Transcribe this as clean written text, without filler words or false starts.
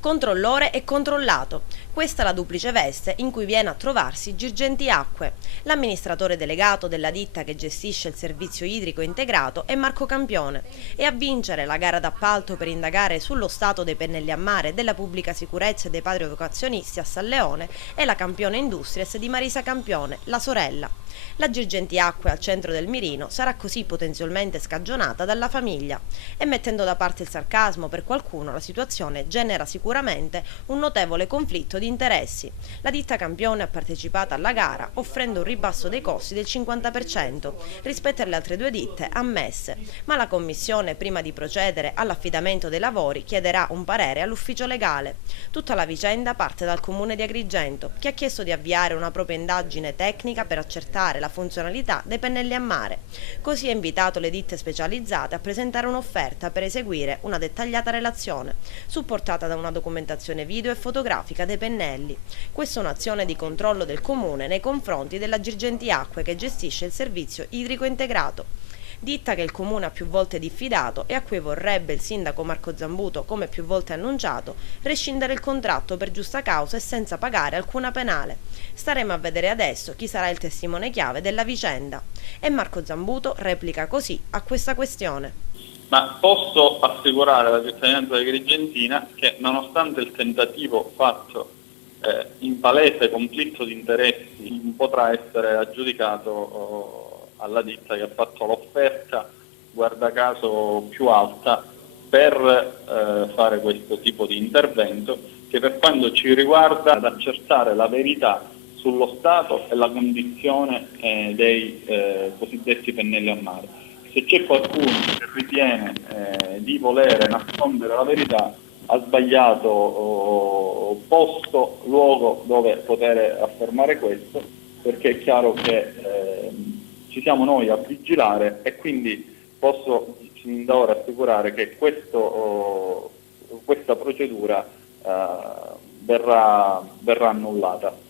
Controllore e controllato. Questa è la duplice veste in cui viene a trovarsi Girgenti Acque. L'amministratore delegato della ditta che gestisce il servizio idrico integrato è Marco Campione e a vincere la gara d'appalto per indagare sullo stato dei pennelli a mare, della pubblica sicurezza e dei padri educazionisti a San Leone è la campione Industries di Marisa Campione, la sorella. La Girgenti Acque al centro del mirino sarà così potenzialmente scagionata dalla famiglia e, mettendo da parte il sarcasmo, per qualcuno la situazione genera sicuramente un notevole conflitto di interessi. La ditta campione ha partecipato alla gara offrendo un ribasso dei costi del 50% rispetto alle altre due ditte ammesse, ma la commissione, prima di procedere all'affidamento dei lavori, chiederà un parere all'ufficio legale. Tutta la vicenda parte dal comune di Agrigento, che ha chiesto di avviare una propria indagine tecnica per accertare la funzionalità dei pennelli a mare. Così ha invitato le ditte specializzate a presentare un'offerta per eseguire una dettagliata relazione, supportata da una documentazione video e fotografica dei pennelli. Questa è un'azione di controllo del comune nei confronti della Girgenti Acque che gestisce il servizio idrico integrato, ditta che il comune ha più volte diffidato e a cui vorrebbe il sindaco Marco Zambuto, come più volte annunciato, rescindere il contratto per giusta causa e senza pagare alcuna penale. Staremo a vedere adesso chi sarà il testimone chiave della vicenda. E Marco Zambuto replica così a questa questione. Ma posso assicurare alla cittadinanza agrigentina che, nonostante il tentativo fatto in palese conflitto di interessi, potrà essere aggiudicato alla ditta che ha fatto l'offerta, guarda caso, più alta per fare questo tipo di intervento, che per quanto ci riguarda ad accertare la verità sullo stato e la condizione dei cosiddetti pennelli a mare. Se c'è qualcuno che ritiene di volere nascondere la verità, ha sbagliato posto, luogo dove poter affermare questo, perché è chiaro che ci siamo noi a vigilare e quindi posso sin da ora assicurare che questa procedura verrà annullata.